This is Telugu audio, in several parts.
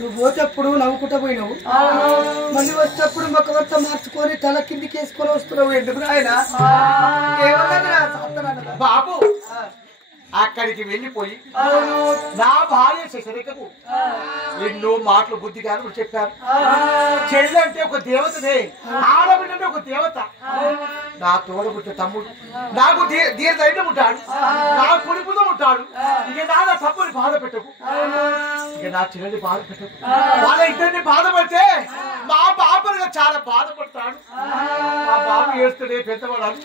నువ్వు పోతేప్పుడు నవ్వుకుంటా పోయినావు, మళ్ళీ వచ్చేప్పుడు మొక్క మార్చుకొని తల కిందికి వేసుకొని వస్తున్నావు. ఎందుకు ఆయన బాబు అక్కడికి వెళ్ళిపోయి నా భార్య శశరికకు ఎన్నో మాటలు బుద్ధి గారు చెప్పారు. చెల్లి అంటే ఒక దేవతనే, ఆడబిడ్డ ఒక దేవత. నా తోడబుట్టిన తమ్ముడు నాకు ధైర్యం ఉంటాడు, నా కొడుకుతో ఉంటాడు. ఇక నా తప్పుని బాధ పెట్టకు, ఇక నా చెల్లెని బాధ పెట్టకు. వాళ్ళ ఇద్దరిని బాధపడితే మా బాబుగా చాలా బాధపడతాడు. మా బాబు ఏడుస్తాడే పెద్దవాడు.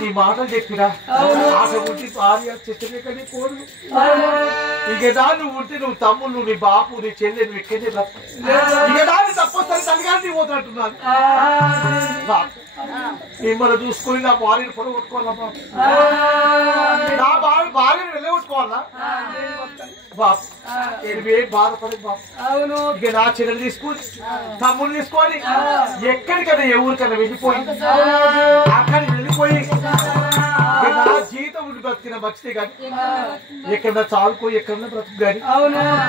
నీ మాటలు చెప్పిరా ఆట ఉంచి భార్య చెట్టని కోరు. ఇక దాన్ని ఉంటే నువ్వు తమ్ముడు, నీ బాపు, నీ చెల్లె, నువ్వు ఎక్కడే తప్పు. ఇక దాన్ని తప్పొస్తాను తల్లిగారిని పోతున్నట్టున్నాను. మిమ్మల్ని చూసుకొని నా భార్యను పొడగొట్టుకోవాలా బాబు, నా భార్యను వెళ్ళగొట్టుకోవాలా బాబు. నేను బాధపడదు బాబు. ఇక నా చెల్లెలు తీసుకొని తమ్ముడు తీసుకొని ఎక్కడికైనా ఎవరికైనా వెళ్ళిపోయి అక్కడికి వెళ్ళిపోయి నా జీవితం ఉండి బ్రతికిన మంచిదే కానీ ఎక్కడన్నా చాలుకోయి ఎక్కడన్నా బ్రతుకు కానీ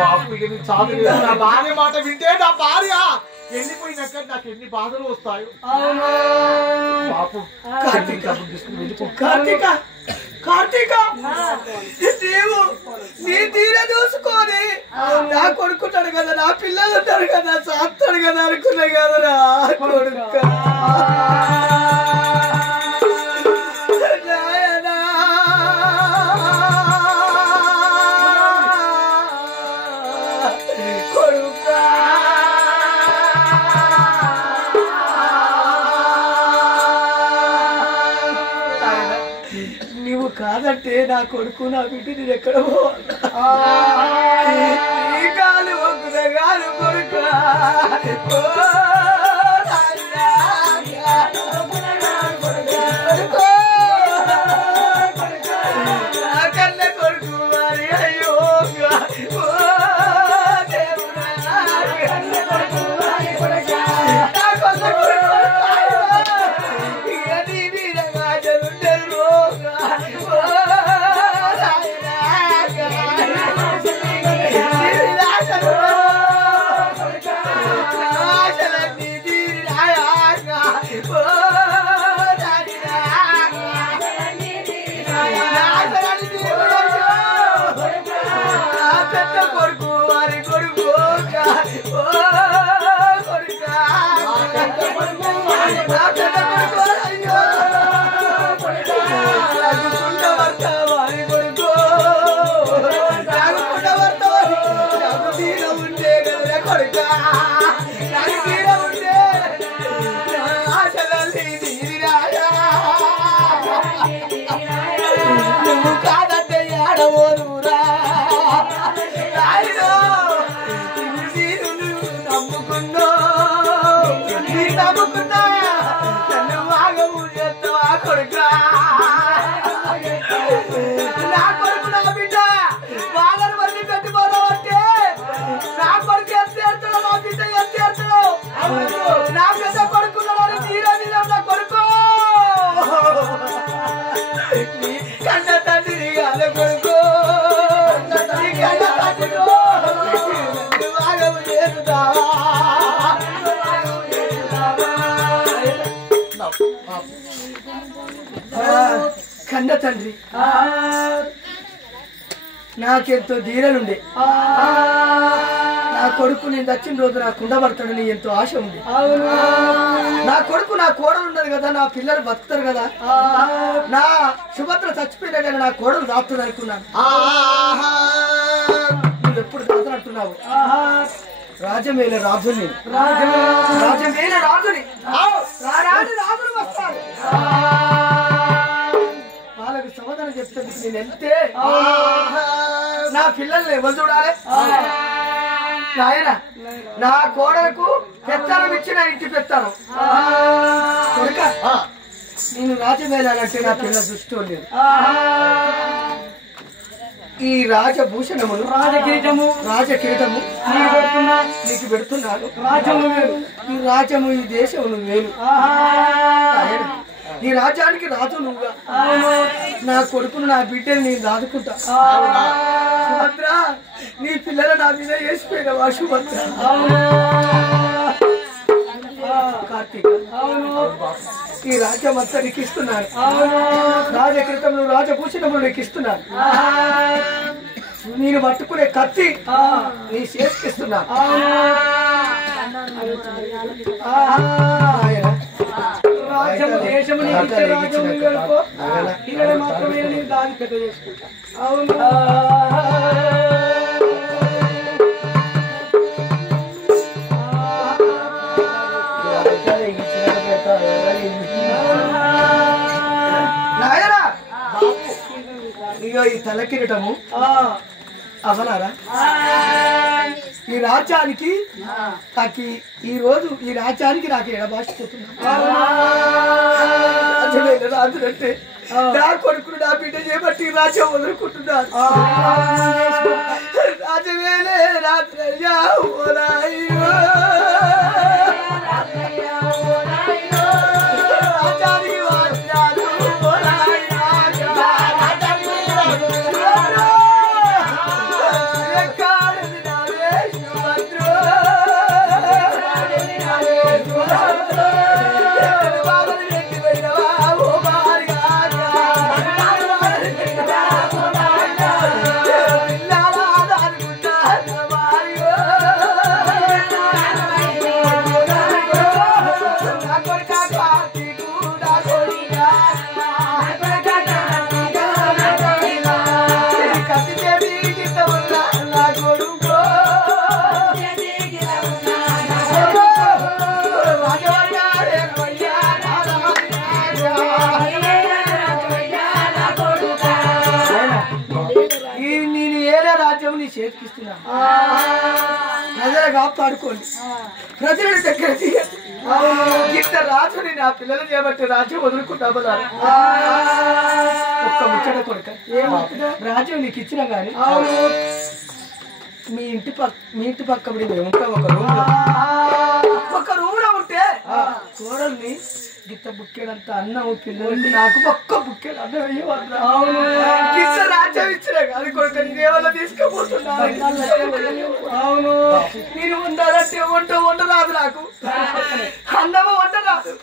బాబు. ఇక నేను చాలు, నా భార్య మాట వింటే నా భార్య వెళ్ళిపోయినాక నాకు ఎన్ని బాధలు వస్తాయో బాపు. కార్తీక కార్తీక నీవు నీ తీర చూసుకొని నా కొడుకుంటాడు కదా, నా పిల్లలు ఉంటారు కదా, సాస్తాడు కదా అనుకున్నా కదరా కొడుక. కాదంటే నా కొడుకు నా బిడ్డ నేను ఎక్కడ పోవాలి ఒక్కగాలు కొడుకు కన్న కొడుకు మరి అయ్యో కన్న తండ్రి నాకెంతో ధీరలుండే. నా కొడుకు నేను దచ్చిన రోజు నా కుండబడతాడని ఎంతో ఆశ ఉంది. నా కొడుకు నా కోడలు ఉండదు కదా, నా పిల్లలు బతుకుతారు కదా, నా సుభద్ర చచ్చిపోయినా కానీ నా కోడలు దాస్తుంది అనుకున్నాను. నువ్వు ఎప్పుడు దాతనంటున్నావు? రాజమేల రాజుని రాజమేల రాజుని రాజుని వస్తాను. వాళ్ళకి సమాధానం చెప్తాను. నేను వెళ్తే నా పిల్లల్ని ఎవరు చూడాలి? నాయన నా కోడలకు పెత్తనం ఇచ్చిన ఇంటి పెత్తనం కొడుక నేను రాజమేళాలంటే నా పిల్ల దృష్టి లేదు. ఈ రాజభూషణములు రాజకిరీటము నీకు పెడుతున్నాను. రాజ్యము వేరు, ఈ రాజ్యము ఈ దేశము వేరు. ఈ రాజ్యానికి రాజు నువ్వుగా, నా కొడుకును నా బిడ్డను నేను దాదుకుంటా. సుభద్ర, నీ పిల్లలు నా మీద వేసిపోయినవా సుభద్ర? కార్తీక, ఈ రాజ్యం అంతా నీకు ఇస్తున్నాను. రాజకృతములు రాజభూషణములు నీకు ఇస్తున్నాను. నేను పట్టుకునే కత్తి నీ చేతికిస్తున్నాను. రాజ్యము దేశము నీకు ఇచ్చే రాజ్యం నీవనుకో, ఇక్కడ మాత్రమే నేను దాన్ని పెద్ద చేసుకుంటా. అవును. ఇగో ఈ తలకిరటము అవనారా, ఈ రాజ్యానికి నాకు ఈ రోజు ఈ రాజ్యానికి నాకు ఎడబాసిపోతున్నా. రాజులంటే నా కొడుకును నా బిడ్డ చేయబట్టి రాజ్యం వదులుకుంటున్నాను. రాజవేలే రాత్రయ్యా చేతికిస్తున్నా. ప్రజలు కాపాడుకోండి, ప్రజల దగ్గర ఇంత రాజుని నా పిల్లలు చేయబట్టి రాజ్యం వదులుకుంటా. ఒక్క ముచ్చట కొడుక, రాజ్యం నీకు ఇచ్చినా గానీ మీ ఇంటి పక్క మేము ఉంటాం. ఒక రూమ్ లో ఉంటే కోడల్ని గిత్త బుక్కేడంత అన్నం పిల్లలు నాకు ఒక్క బుక్కేడు అన్నం వేయవద్దు. గిత్త రాజ్యం ఇచ్చిన అది కొడుక నేనేవల్ల తీసుకుపోతున్నా. అవును, నేను ఉండాలంటే వండరాదు, నాకు అన్నము వండరాదు,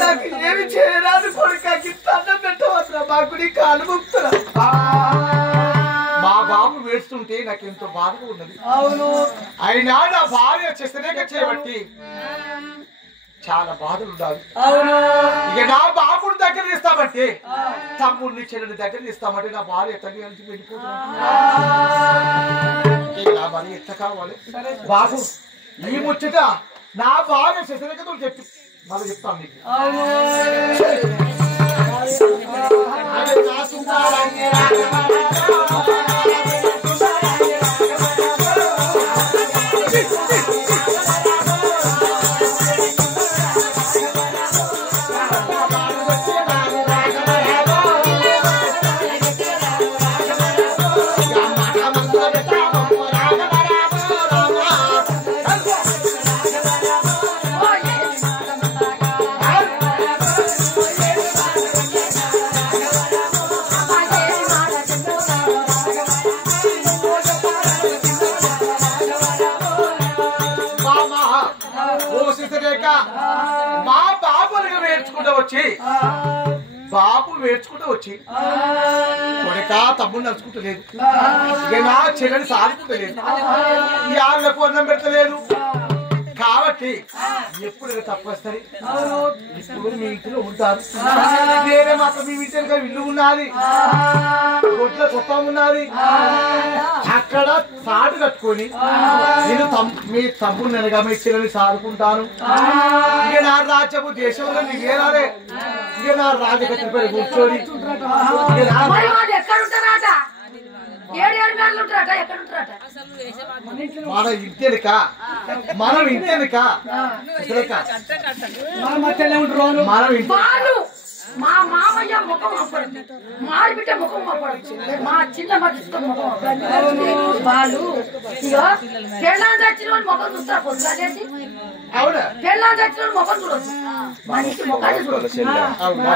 నాకు ఏమి చేయరాదు కొడుక. గిత్త అన్నం పెట్టవద్దురా, మాకు నీ కాలు ముక్తురా. మా బాబు వేస్తుంటే నాకు ఎంతో బాధగా ఉన్నది. అవును, అయినా నా భార్య చేస్తలేక చేయబట్టి చాలా బాధలు ఉండాలి. ఇక నా బాబుని దగ్గర తీస్తామంటే, తమ్ముడిని చెల్లెని దగ్గర తీస్తామంటే నా భార్య తల్లి కలిసి వెళ్ళిపోతున్నాను. నా భార్య ఎంత కావాలి బాబు? ఈ ముచ్చట నా భార్య శశరేఖతో చెప్పి మళ్ళీ చెప్తాను నీకు. మా బాబులుగా వేర్చుకుంటూ వచ్చి కొడుక తమ్ముడు నడుచుకుంటలేదు, ఇక నా చెల్లెని సాదుకుంటలేదు, ఈ ఆళ్ళకు అన్నం పెడతలేదు. కాబట్టి ఎప్పుడు తప్పొస్తుంది. ఇప్పుడు మీ ఇంటిలో ఉంటారు, వేరే మాత్రం మీ ఇంటి ఇల్లు ఉన్నది, గొడ్ల కుప్పం ఉన్నది. అక్కడ సాటు కట్టుకొని నేను మీ తమ్ముడు నెలగా మీ చెల్లెని సాదుకుంటాను. ఇక నా రాజ్యము దేశంలో నీకేరాలే, ఇక నా రాజకత్రి పై కూర్చొని మన ఇంటెనక మనం ఇంటెనక మనం మా మామయ్య ముఖం అప్పడు మాడిబిడ్డ ముఖం అప్పడు మా చిన్న మధ్య ముఖం అప్పడు వాళ్ళు ఇగో పెళ్ళాం చచ్చిన ముఖం చూస్తారు పొద్దులేసి అవునా పెళ్ళాం చచ్చిన ముఖం చూడొచ్చు మనిషి ముఖాన్ని చూడొచ్చు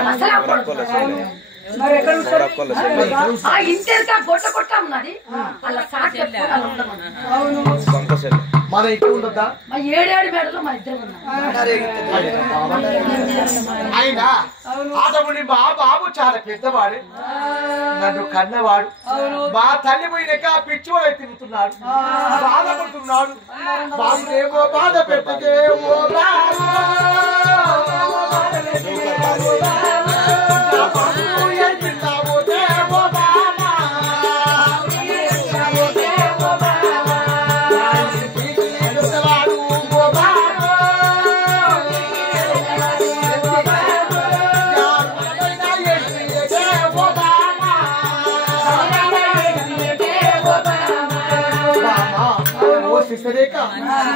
అసలు అప్పుడు మరి ఎక్కడ ఉంటారు? ఆ ఇంటికా గొట్ట కొట్ట ఉన్నది అలా సాటి అవును మన ఇక్కడ ఉండద్దా మా 7 మేడలో మా ఇద్దరు ఉన్నాం అయినా అతముని మా బాబు చాలా పెద్దవాడు నన్ను కన్నవాడు మా తల్లి పోయినాక పిచ్చివాడు తిరుగుతున్నాడు బాధపడుతున్నాడు బాబునేమో బాధ పెట్టదే ఓ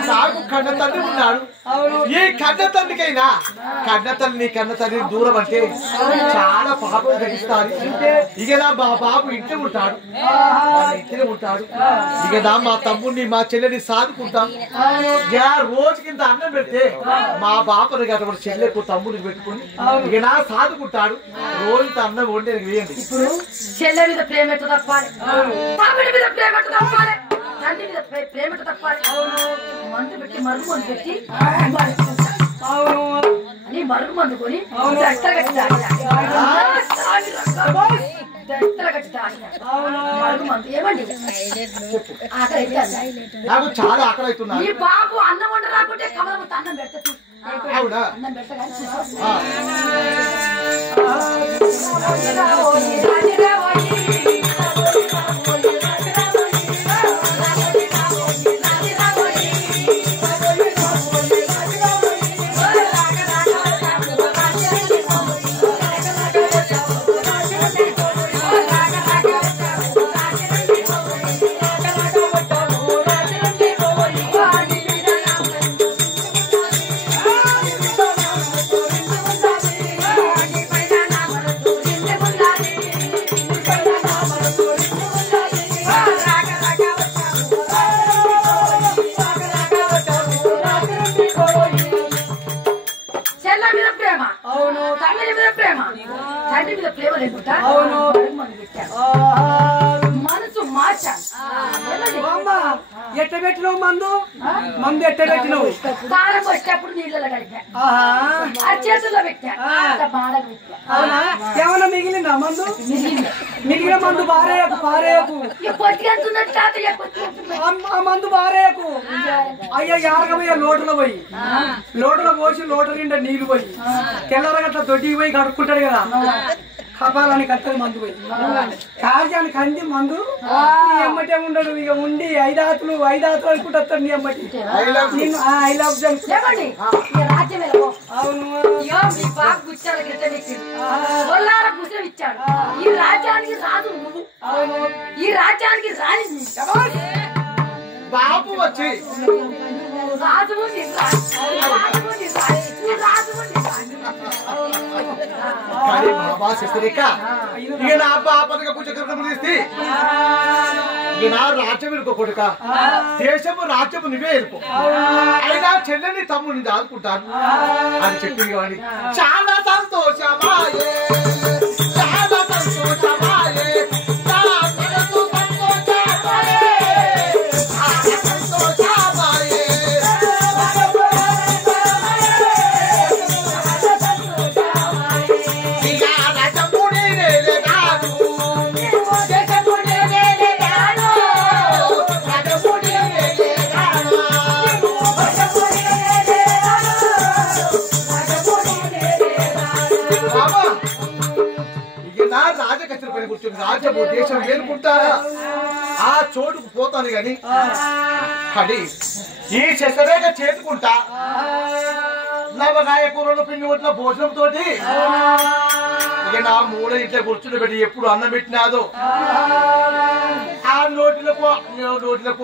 నాకు కన్న తండ్రి ఉన్నాడు ఈ కన్న తండ్రికైనా కన్న తల్లి కన్న తల్లి దూరం అంటే చాలా పాపం గ్రహిస్తారు ఇక మా బాబు ఇంట్లో ఉంటాడు ఇంట్లో ఉంటాడు ఇక మా తమ్ముడిని మా చెల్లెని సాదుకుంటాం ఇక రోజుకి ఇంత అన్నం పెడితే మా బాపని కదా చెల్లెకు తమ్ముడికి పెట్టుకుని ఇక నా సాదుకుంటాడు రోజు అన్నం వండి వేయండి ఇప్పుడు చెల్లె మీద ప్రేమ ఎట్టు తప్పాలి తమ్ముడి మీద ప్రేమ ఎట్టు తప్పాలి తండ్రి మీద ప్రేమ ఎట్టు తప్పాలి మందు పెట్టి మరుగు మందు పెట్టి అని మరుగు మందు కొని మరుగు మందు ఏమండి ఆకలి నాకు చాలా ఆకలి అవుతున్నా ఈ బాబు అన్నం వంట రాకుంటే కమలము అన్నం పెడతా అవునా అన్నం పెట్టగా మనసు మార్చాను ఎట్ట పెట్టినావు మందు మందు ఎట్ట పెట్టినావు కారం వచ్చేటప్పుడు నీళ్ళలో కలిపా చేతుల్లో పెట్టా బాడకు పెట్టా అవునా ఏమన్నా మిగిలిందా మందు మిగిలిన మందు బారేయకు పారేయకు ఆ మందు బారేయకు అయ్యో యారకపోయా లోటులో పోయి లోటులో పోసి లోటు నిండా నీళ్లు పోయి తెల్లరగట్ల దొడ్డికి పోయి కడుక్కుంటాడు కదా కపాలని కట్టదు మందు పోయి కాజానికి అంది మందు నీ అమ్మటే ఉండడు ఇక ఉండి ఐదాతులు అనుకుంటాడు నీ అమ్మటి నేను ఐ లవ్ అవును ఇచ్చాడు ఈ రాజ్యానికి రాదు నువ్వు ఈ రాజ్యానికి రాని బాబు వచ్చి రాజు బాబా శస్త్రిక ఇక నా బాపనగా పుచ్చకృతం తీస్తే ఇక నా రాజ్యం ఇరుకో కొడుక దేశము రాజ్యము నువ్వే ఇరుకో అయినా చెల్లెని తమ్ముడిని దాదుకుంటాను అని చెప్పింది కానీ చాలా సంతోషమాయే చాలా సంతోషమాయే రాజ్యము దేశం వేలుకుంటారా ఆ చోటుకు పోతాను గాని అది ఈ శశరేఖ చేతుకుంటా నవగాయ కూరలు పిండి కొట్టిన భోజనంతో ఇక నా మూడ ఇట్లా కూర్చుని పెట్టి ఎప్పుడు అన్నం పెట్టినాదో ఆ నోటిలకు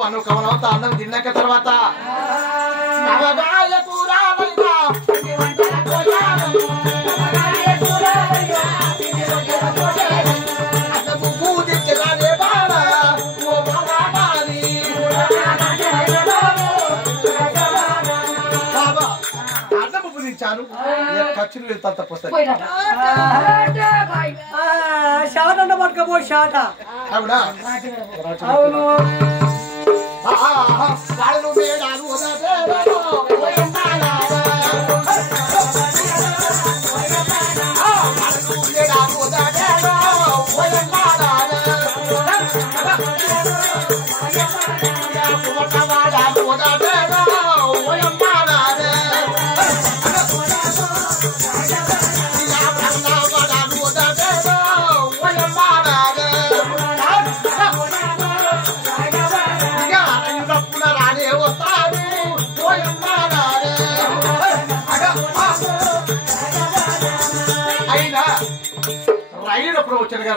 అన్నం కమలవుత అన్నం తిన్నాక తర్వాత నవగాయ కూర చేశాను ఖర్చులు వెళ్తా పోతాయి పోయిరా బాయ్ షాట పట్టుకపో షాట అవునా అవును వాళ్ళు వేడాలు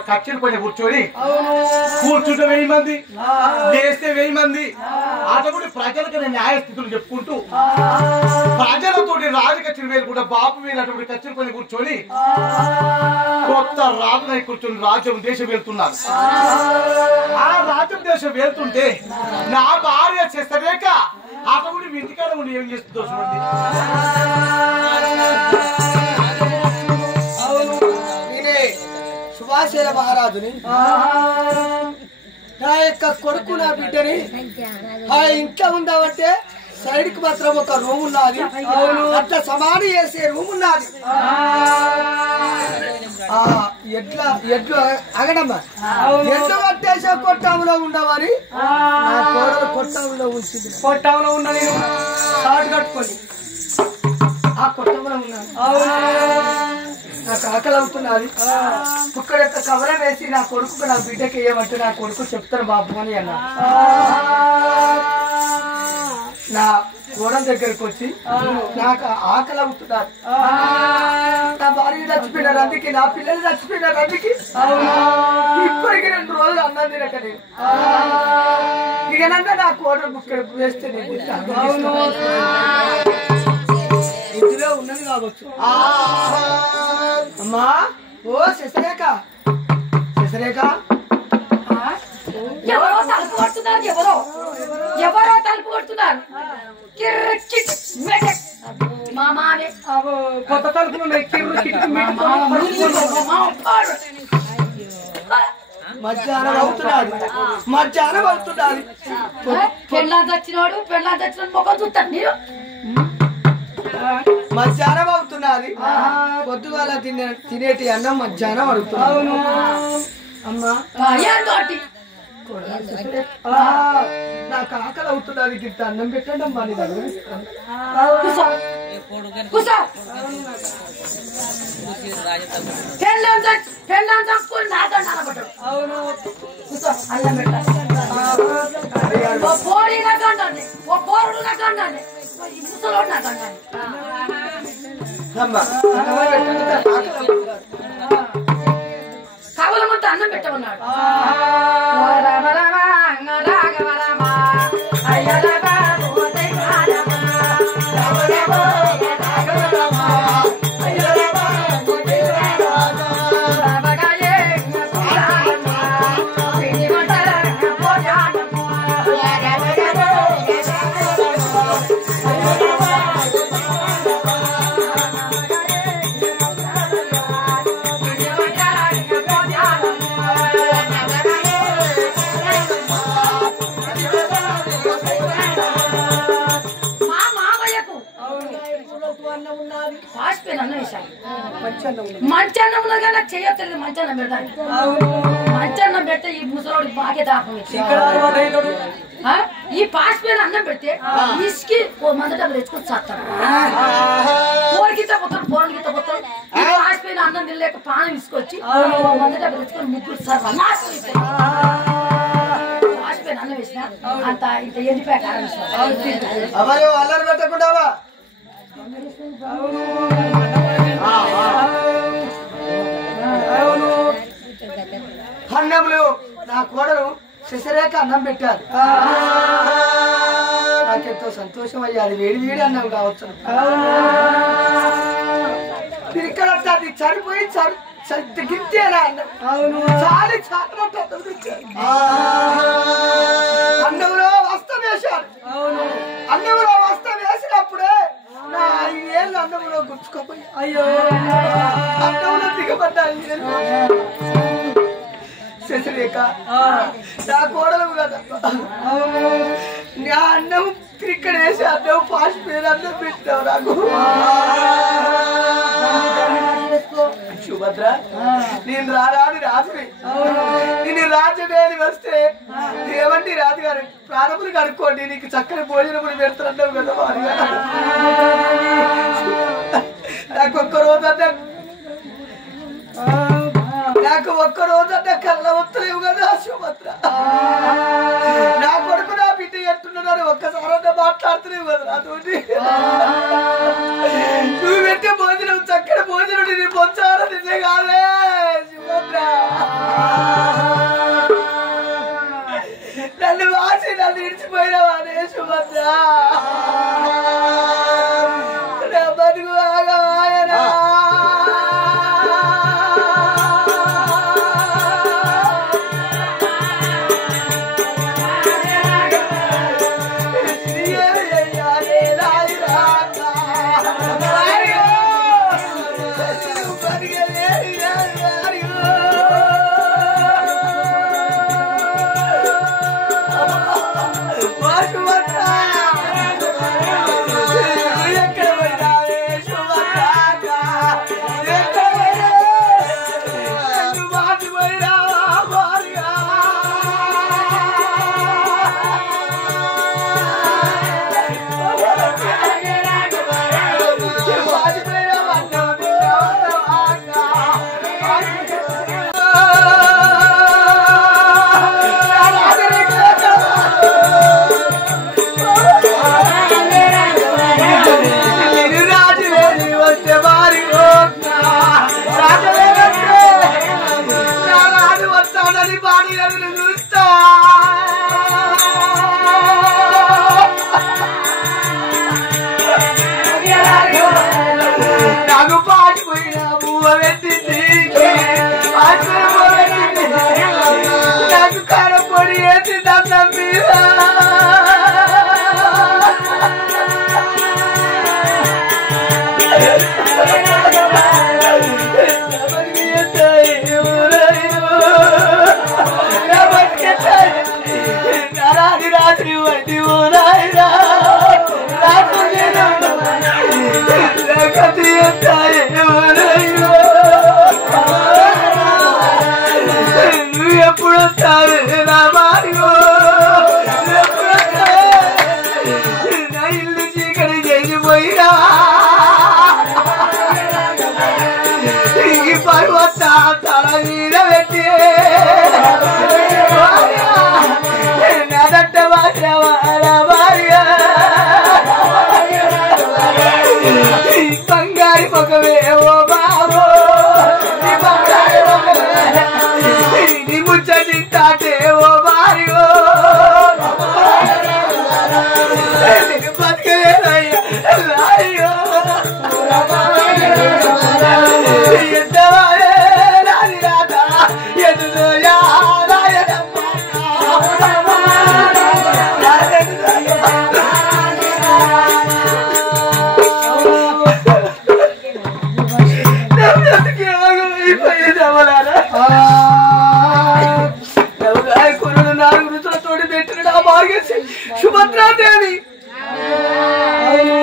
కచ్చిన పైన కూర్చొని కూర్చుంటే 1000 మంది చేస్తే 1000 మంది అటువంటి ప్రజలకు నేను న్యాయస్థితులు చెప్పుకుంటూ ప్రజలతోటి రాజకచ్చిన వేలుకుంటా బాబు మీద అటువంటి కచ్చిన పైన కూర్చొని కొత్త రాజునై కూర్చొని రాజ్యం దేశం వెళ్తున్నాను. ఆ రాజ్యం దేశం వెళ్తుంటే నా భార్య చేస్తలేక అటువంటి ఇంటికాడ ఉండి ఏం చేస్తుందో చూడండి. సుభాషేల మహారాజుని నా యొక్క కొడుకు నా బిడ్డని ఆ ఇంట్లో ఉందామంటే సైడ్ కి మాత్రం ఒక రూమ్ ఉన్నది అట్లా సమాధి చేసే రూమ్ ఉన్నది. ఎడ్లు అగడమ్మా ఎడ్లు కట్టేసే కొట్టంలో ఉండవని నా కోడలు కొట్టంలో ఉంచింది. కొట్టంలో ఉన్న నేను షార్ట్ కట్టుకొని ఆ కొట్టంలో ఉన్నాను. నాకు ఆకలి అవుతున్నది. కుక్కడ యొక్క కవరం వేసి నా కొడుకు నా బిడ్డకి వేయమంటే నా కొడుకు చెప్తాను బాబు అని అన్నా. నా కోడం దగ్గరకు వచ్చి నాకు ఆకలి అవుతున్నది. నా భార్య చచ్చిపోయినారు అందుకే, నా పిల్లలు చచ్చిపోయినారు అందుకే ఇప్పటికి 2 రోజులు అన్నం తినక నేను ఇకనంతా నా కోడలు బుక్కడ వేస్తే నేను ఇందులో ఉన్నది కావచ్చు. అమ్మా ఓ శశరేఖ శశరేఖ ఎవరో తలుపు కొడుతున్నారు. ఎవరో తలుపు కొడుతున్నారు. మా మామే కొత్త తలుపులు ఉన్నాయి. మధ్యాహ్నం అవుతున్నది. పెళ్ళాం చచ్చినోడు ముఖం చూస్తాను మీరు. మధ్యాహ్నం అవుతున్నది. పొద్దుగాల తినేటి అన్నం మధ్యాహ్నం అడుగుతున్నాను. అమ్మా నాకు ఆకలి అవుతున్నది. ఇంత అన్నం పెట్టండి అమ్మా. నీ దగ్గర అన్నం కావాలమంటే అన్నం పెట్టమన్నాడు. మంచన్నం ఉన్నది కానీ నాకు చేయలేదు. మంచన్నం పెడతాను. మంచన్నం పెడితే ఈ ముసలోడి బాగా దాపం ఈ పాస్ మీద అన్నం పెడితే ఇసుకి ఓ మంద డబ్బు తెచ్చుకొని చేస్తాడు. పోరికిత పోతాడు, పోరగిత పోతాడు. ఈ పాస్ మీద అన్నం తినలేక పానం తీసుకొచ్చి మంద డబ్బు తెచ్చుకొని ముగ్గురు సార్ పాస్ మీద అన్నం వేసిన అంత ఇంత ఎండిపోయాక అల్లరి పెట్టకుండా అన్నంలో నా కోడలు శశరేఖ అన్నం పెట్టారు. నాకెంతో సంతోషం అయ్యాది. వేడి అన్నం కావచ్చు. ఇక్కడ చనిపోయి గిట్టేలా చాలి అన్నంలో వస్త్రం వేశారు. అన్నంలో వస్త్రం వేసినప్పుడే నా 5 ఏళ్ళు అన్నంలో కూర్చు లేకపోయా అయ్యో అన్నంలో దిగబడ్డాను శశిరేఖ నా కోడలు కదా నా అన్నం క్రికెట్ వేసి అన్నం ఫాస్ట్ పేరు అన్నం పెట్టావు నాకు సుభద్ర నేను రారాని రాజుని నేను రాజుని వస్తే ఏమండి రాజుగారు ప్రాణములు కనుక్కోండి నీకు చక్కని భోజనములు పెడుతున్నావు కదా వారుగా నాకు ఒక్క రోజంటే కళ్ళ వస్తలేవు కదా సుభద్ర నా కొడుకు నా బిడ్డ ఎట్టున్నాడు ఒక్కసారి మాట్లాడుతున్నావు కదా నాతోటి నువ్వు పెట్టే భోజనం చక్కని భోజనం నేను పొంచాలని నిజే కాదే సుభద్ర నన్ను వాసి నన్ను ఇడిచిపోయినావానే సుభద్ర నా బతుకు ఆగమాయనా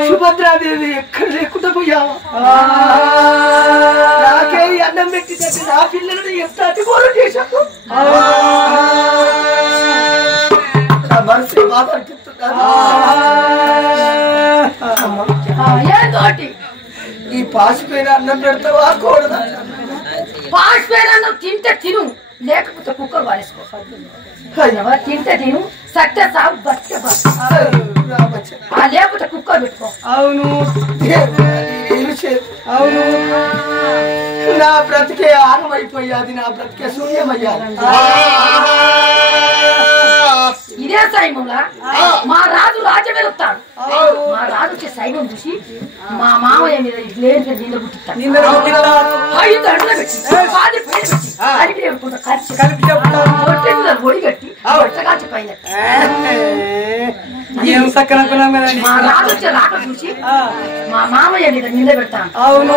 సుభద్రాదేవి ఎక్కడ లేకుండా పోయావా నాకే అన్నం పెట్టి నా పిల్లలని ఎంత అతిగోలు చేశాను మనసు బాధ అనిపిస్తుంది ఈ పాసిపోయిన అన్నం పెడతావా కూడదా పాసిపోయిన అన్నం తింటే తిను లేకపోతే కుక్కర్ వారేసుకో తింటే తిను సత్య సాగు బట్ట లేకపోతే కుక్కర్ పెట్టుకో అవును అవును నా బ్రతికే ఆగమైపోయాది నా బ్రతికే శూన్యమయ్యాది ఇదే సైమంలా మా రాజు రాజ్యం వెళ్తాడు మా రాజు వచ్చే సైమం చూసి మా మామయ్య మీద నింద పుట్టిస్తాడు 5 గంటలు పెట్టి ఒడి కట్టి కాల్చి పైన మేము సక్కనకున్నాం కదండి. మా రాజు వచ్చే రాక చూసి మా మామయ్య నింద పెడతాను. అవును